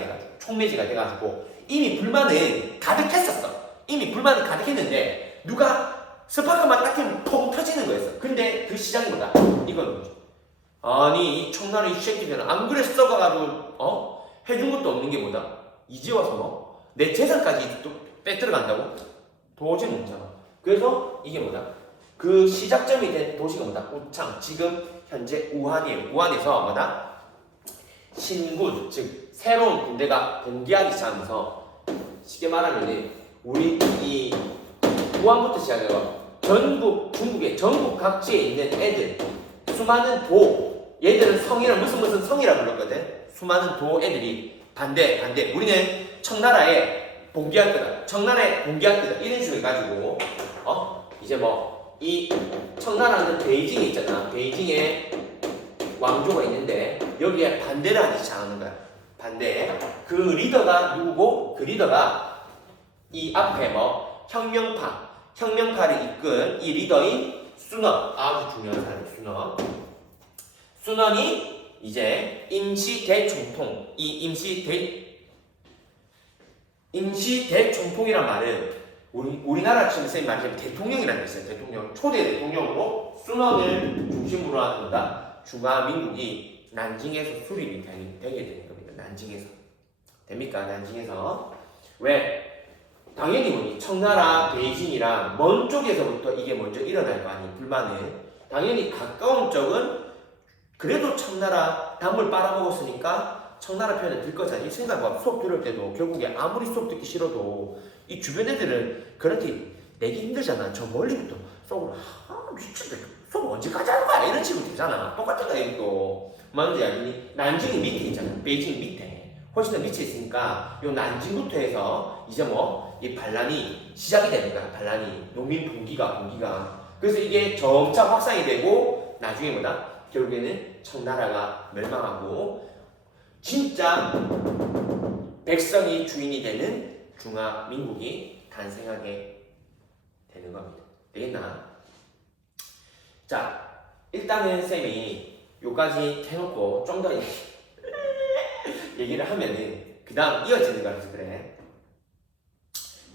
돼가지고 이미 불만은 가득했었어. 이미 불만은 가득했는데 누가 스파크만 딱 키면 펑 터지는 거였어. 근데 그 시작이 뭐다? 이건 뭐지? 아니 이 청나라 이 새끼들은 안 그래 썩어가지고 해준 것도 없는 게 뭐다? 이제 와서 뭐? 내 재산까지 또 빼들어 간다고? 도저히 못 참아. 그래서 이게 뭐다? 그 시작점이 된 도시가 뭐다? 우창. 지금 현재 우한이에요. 우한에서 뭐다? 신군, 즉 새로운 군대가 봉기하기 시작하면서 쉽게 말하면 우리 이 우한부터 시작해서 중국의 전국 각지에 있는 애들 수많은 얘들은 성이라 무슨 성이라 불렀거든. 수많은 애들이 반대 우리는 청나라에 봉기할 거다. 청나라에 봉기할 거다. 이런 식으로 해가지고 이제 뭐 이 청나라는 베이징에 있잖아. 베이징에 왕조가 있는데 여기에 반대를 하기 시작하는 거야. 반대. 그 리더가 누구고? 그 리더가 이 앞에 뭐 혁명파를 이끈 이 리더인 순원. 아주 중요한 사람이에요. 순원이 이제 임시대총통. 이 임시대총통이란 말은 우리나라 지금 선생님 말하자면 대통령이라는 게 있어요. 대통령. 초대 대통령으로 순원을 중심으로 하는 거다. 중화민국이 난징에서 수립이 되게 되는 겁니다. 난징에서. 됩니까? 난징에서. 왜? 당연히 뭐니? 청나라, 베이징이랑 먼 쪽에서부터 이게 먼저 일어날 거 아니에요. 불만은. 당연히 가까운 쪽은 그래도 청나라 단물 빨아먹었으니까 청나라 편에 들 거잖아. 이 생각봐. 수업 들을 때도 결국에 아무리 수업 듣기 싫어도 이 주변 애들은 그렇게 내기 힘들잖아. 저 멀리부터 수업을 미친다. 수업 언제까지 하는 거야? 이런 식으로 되잖아. 똑같은 거야 이것도. 뭔지 알니? 난징이 밑에 있잖아. 베이징 밑에. 훨씬 더 밑에 있으니까 요 난징부터 해서 이제 뭐 이 반란이 시작이 되는 거야. 반란이. 농민 봉기가. 그래서 이게 점차 확산이 되고 나중에 뭐다? 결국에는 청나라가 멸망하고 진짜 백성이 주인이 되는 중화민국이 탄생하게 되는 겁니다. 되겠나? 자, 일단은 쌤이 요까지 해놓고 좀 더 얘기를 하면은 그 다음 이어지는 거라서 그래.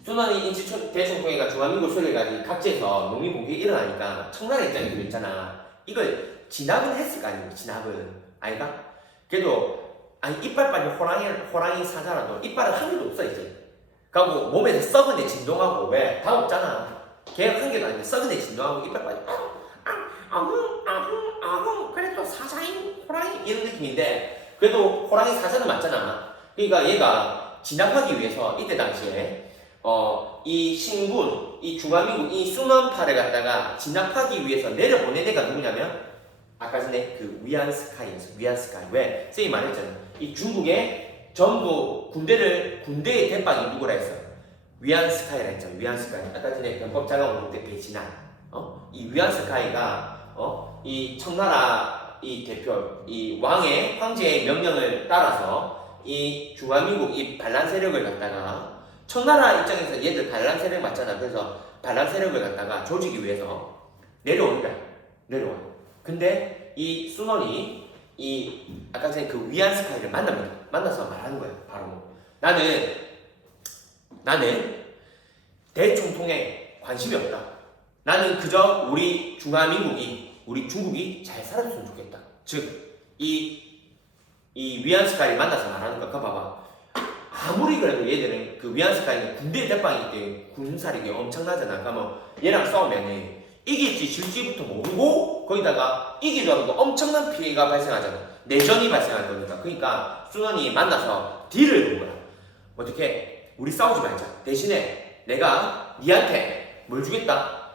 순환이 인지 대중통해가 중화민국 소리까지 각지에서 농민복이 일어나니까 청나라 입장에서 있잖아. 이걸 진압은 했을 거 아니야. 진압은 아이가? 그래도 아니 이빨 빠진 호랑이 사자라도 이빨은 한 개도 없어 이제. 그리고 몸에서 썩은 애 진동하고 왜? 다 없잖아. 걔가 한 개도 아닌데 썩은 애 진동하고 이빨 빠진 그래도 사자인 호랑이 이런 느낌인데 그래도 호랑이 사자는 맞잖아. 그러니까 얘가 진압하기 위해서 이때 당시에 이 신군, 이 중화민국, 이 순원파를 갖다가 진압하기 위해서 내려보낸 애가 누구냐면 아까 전에 그 위안스카이였어. 위안스카이. 왜? 쌤이 말했잖아. 이 중국에 전부 군대의 대빵이 누구라 했어? 위안스카이라 했잖아. 위안스카이. 아까 전에 변법자가 때 배신한 이 위안스카이가 이 청나라 이 대표, 이 황제의 명령을 따라서 이 중화민국 이 반란 세력을 갖다가 청나라 입장에서 얘들 반란 세력 맞잖아. 그래서 반란 세력을 갖다가 조지기 위해서 내려온 거야. 내려와. 근데 이 순원이 이 아까 전에 그 위안스카이를 만납니다. 만나서 말하는 거야. 바로 나는 대총통에 관심이 없다. 나는 그저 우리 중화민국이 우리 중국이 잘 살았으면 좋겠다. 즉 이 위안스카이를 만나서 말하는 거. 그거 봐봐. 아무리 그래도 얘들은 그 위안스카이는 군대 대빵이기 때문에 군사력이 엄청나잖아. 그러면 얘랑 싸우면은 이길지 질지부터 모르고 거기다가 이기더라도 엄청난 피해가 발생하잖아. 내전이 발생할 거니까. 그러니까 순원이 만나서 딜을 준 거야. 어떻게? 우리 싸우지 말자. 대신에 내가 니한테 뭘 주겠다?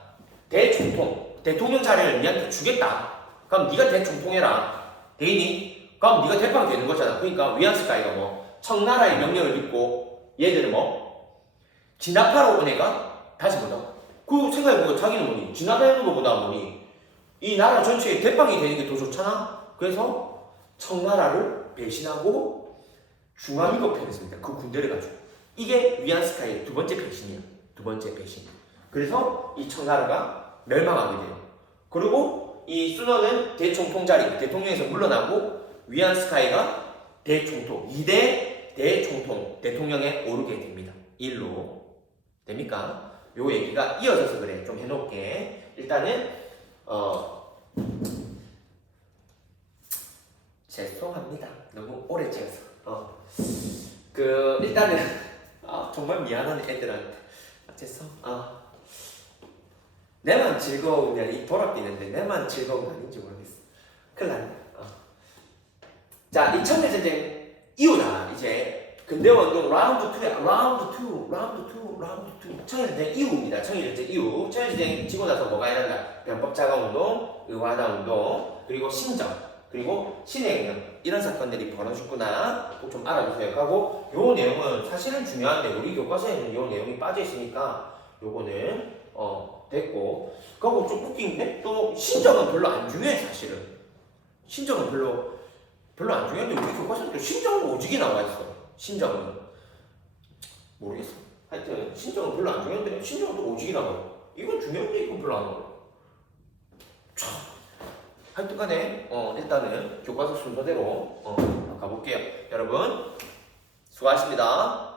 대통령 자리를 니한테 주겠다. 그럼 네가 대총통해라. 되니? 그럼 네가 대빵이 되는 거잖아. 그러니까 위안스카이가 뭐 청나라의 명령을 믿고 얘들은 뭐 진압하러 온 애가 다시 뭐다? 그 생각해보고 자기는 뭐니? 진압하는 것보다 뭐니? 이 나라 전체에 대빵이 되는 게 더 좋잖아? 그래서 청나라를 배신하고 중화민국 편에 섭니다. 그 군대를 가지고. 이게 위안스카이의 두 번째 배신이야. 두 번째 배신. 그래서 이 청나라가 멸망하게 돼요. 그리고 이 순원은 대총통 자리, 대통령에서 물러나고 위안스카이가 대총통, 2대 대총통, 대통령에 오르게 됩니다. 일로. 됩니까? 요 얘기가 이어져서 그래. 좀 해놓을게. 일단은, 죄송합니다. 너무 오래 찍어서. 일단은, 정말 미안한 애들한테. 죄송. 내만 즐거우면 이 돌아뛰는데 내만 즐거운 거 아닌지 모르겠어. 큰일 났네. 자, 이 청일전쟁 이후다. 이제 근대운동 라운드 2야. 라운드 2. 청일전쟁 이후입니다. 청일전쟁 이후. 청일전쟁 지고 나서 뭐가 일어난다? 변법자가운동, 의화다운동, 그리고 신정, 그리고 신해혁명 이런 사건들이 벌어졌구나. 꼭 좀 알아두세요. 하고 요 내용은 사실은 중요한데 우리 교과서에는 요 내용이 빠져 있으니까 요거는 됐고. 그리고 좀 웃긴 게 또 신정은 별로 안 중요해 사실은. 신정은 별로 안 중요한데 우리 교과서는 또 신정은 오지게 나와 있어. 신정은 모르겠어. 하여튼 신정은 별로 안 중요한데 신정은 또 오지게 나와요. 이건 중요한데 이건 별로 안 나와요. 하여튼간에 일단은 교과서 순서대로 가볼게요. 여러분 수고하셨습니다.